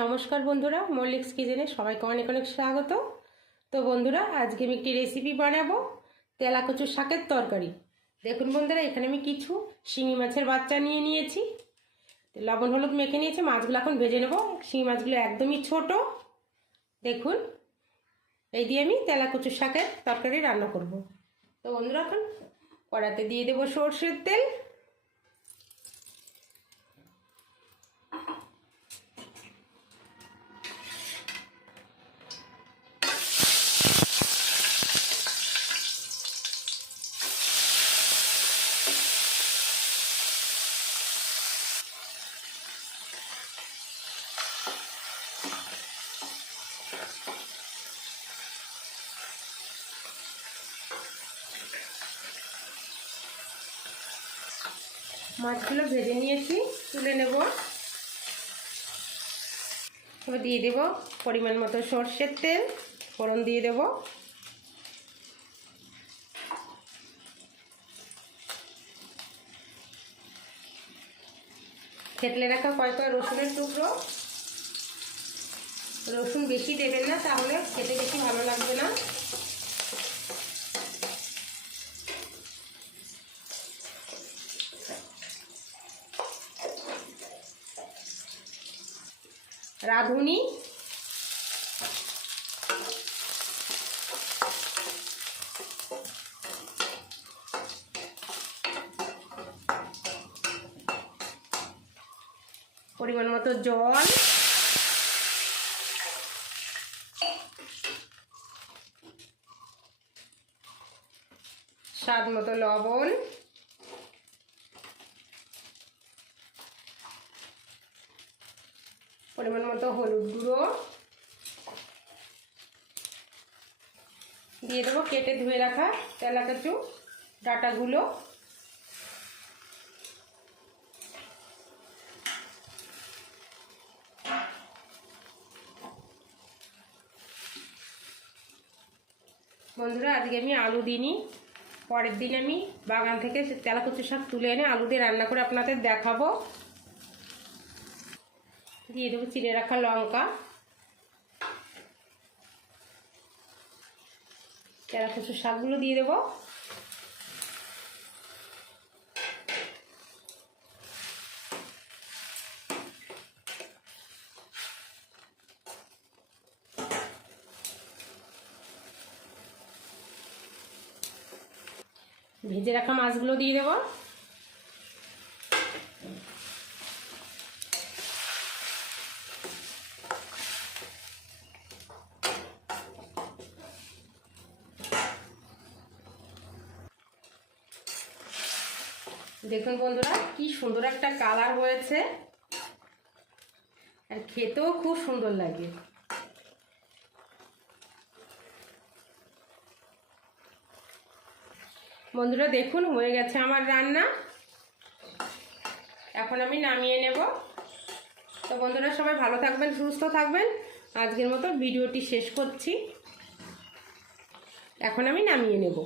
নমস্কার বন্ধুরা, মল্লিক্স কিচেনে সবাইকে অনেক অনেক স্বাগত। তো বন্ধুরা, আজকে আমি একটি রেসিপি বানাবো তেলা কচুর শাকের তরকারি। দেখুন বন্ধুরা, এখানে আমি কিছু শিঙি মাছের বাচ্চা নিয়ে নিয়েছি। লবণ হলুদ মেখে নিয়েছি, মাছগুলো এখন ভেজে নেব। শিঙি মাছগুলো একদমই ছোট। দেখুন, এই দিয়ে আমি তেলা কচুর শাকের তরকারি রান্না করব। তো বন্ধুরা, এখন কড়াতে দিয়ে দেবো সর্ষের তেল। মাছগুলো ভেজে নিয়েছি, তুলে নেব। এবার দিয়ে দেব পরিমাণ মতো সর্ষের তেল, ফোড়ন দিয়ে দেব। থেতলে রাখা কয়েকটা রসুনের টুকরো। রসুন বেশি দেবেন না, তাহলে খেতে বেশি ভালো লাগবে না। রাঁধুনি। পরিমাণ মতো জল। স্বাদ মতো লবণ। পরিমাণ মতো হলুদ গুঁড়ো। দিয়ে দেবো কেটে ধুয়ে রাখা তেলা কাচু ডাটাগুলো। বন্ধুরা, আজকে আমি আলু দিইনি। পরের দিন আমি বাগান থেকে তেলা কচু শাক তুলে এনে আলু দিয়ে রান্না করে আপনাদের দেখাবো। দিয়ে দেবো চিড়ে রাখা লঙ্কা। তেরা কচুর শাকগুলো দিয়ে দেবো। ভেজে রাখা মাছগুলো দিয়ে দেবো। দেখুন বন্ধুরা, কি সুন্দর একটা কালার হয়েছে। আর খেতেও খুব সুন্দর লাগে। বন্ধুরা, দেখুন, হয়ে গেছে আমার রান্না। এখন আমি নামিয়ে নেব। তো বন্ধুরা, সবাই ভালো থাকবেন, সুস্থ থাকবেন। আজকের মতো ভিডিওটি শেষ করছি। এখন আমি নামিয়ে নেব।